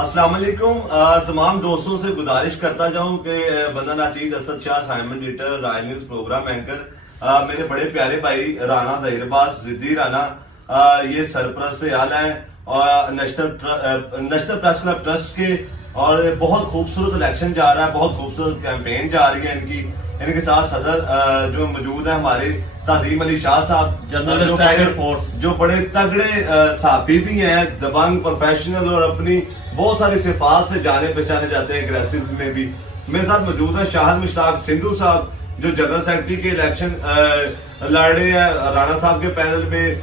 السلام علیکم. تمام دوستوں سے گزارش کرتا جاؤں کہ بندہ ناچیز Asad Shah Simon editor Royal News programme anchor میرے بڑے پیارے بھائی رانا ظہیر عباس زدی رانا یہ سرپرست اعلیٰ ہیں اور نشتر پریس کلب ٹرسٹ کے, اور بہت خوبصورت الیکشن جا رہا ہے, بہت خوبصورت کیمپین جا رہی ہے ان کے ساتھ صدر جو موجود ہیں ہمارے تعظیم علی شاہ صاحب, جو بڑے تگڑے صحافی بھی ہیں, دبنگ پروفیشنل, اور اپنی بہت ساری صفات سے جانے پہچانے جاتے ہیں اگریسو میں بھی. میرے ساتھ موجود ہیں شاہد مشتاق سندھو صاحب جو جنرل سیکرٹری کے الیکشن لڑ رہے ہیں رانا صاحب کے پینل میں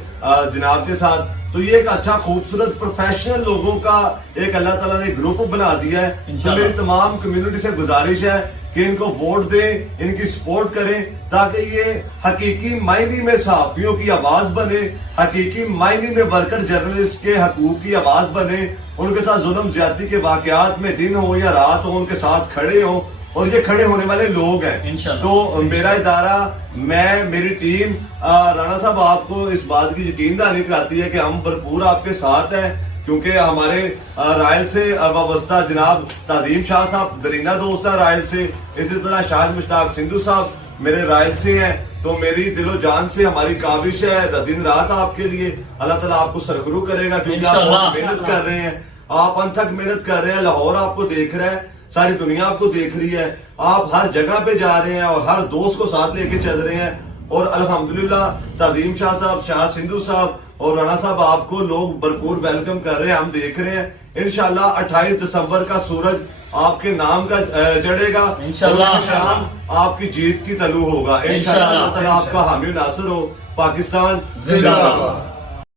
جناب کے ساتھ. تو یہ ایک اچھا خوبصورت پروفیشنل لوگوں کا ایک اللہ تعالیٰ نے گروپ بنا دیا ہے. تو میری تمام کمیونٹی سے گزارش ہے کہ ان کو ووٹ دیں, ان کی سپورٹ کریں, تاکہ یہ حقیقی معنی میں صحافیوں کی آواز بنے, حقیقی معنی میں ورکر جرنلسٹ کے حقوق کی آواز بنے, ان کے ساتھ ظلم زیادتی کے واقعات میں دن ہو یا رات ہو ان کے ساتھ کھڑے ہوں, اور یہ کھڑے ہونے والے لوگ ہیں. تو میرا ادارہ, میں, میری ٹیم, رانا صاحب آپ کو اس بات کی یقین دہانی کراتی ہے کہ ہم بھرپور آپ کے ساتھ ہیں, کیونکہ ہمارے رائل سے وابستہ جناب تعظیم شاہ صاحب درینہ دوست ہے رائل سے, اسی طرح شاہد مشتاق سندھو صاحب میرے رائل سے ہیں. تو میری دل و جان سے ہماری کاوش ہے دن رات آپ کے لیے, اللہ تعالیٰ آپ کو سرخرو کرے گا, کیونکہ آپ بہت محنت کر رہے ہیں, آپ انتھک محنت کر رہے ہیں. لاہور آپ کو دیکھ رہا ہے, ساری دنیا آپ کو دیکھ رہی ہے, آپ ہر جگہ پہ جا رہے ہیں اور ہر دوست کو ساتھ لے کے چل رہے ہیں. اور الحمدللہ تعظیم شاہ صاحب, شاہ سندھو صاحب اور رانا صاحب آپ کو لوگ بھرپور ویلکم کر رہے ہیں, ہم دیکھ رہے ہیں. انشاءاللہ 28 دسمبر کا سورج آپ کے نام کا جڑے گا, اور شام آپ کی جیت کی طلوع ہوگا. انشاءاللہ اللہ تعالیٰ آپ کا حامی ناصر ہو. پاکستان زندہ باد.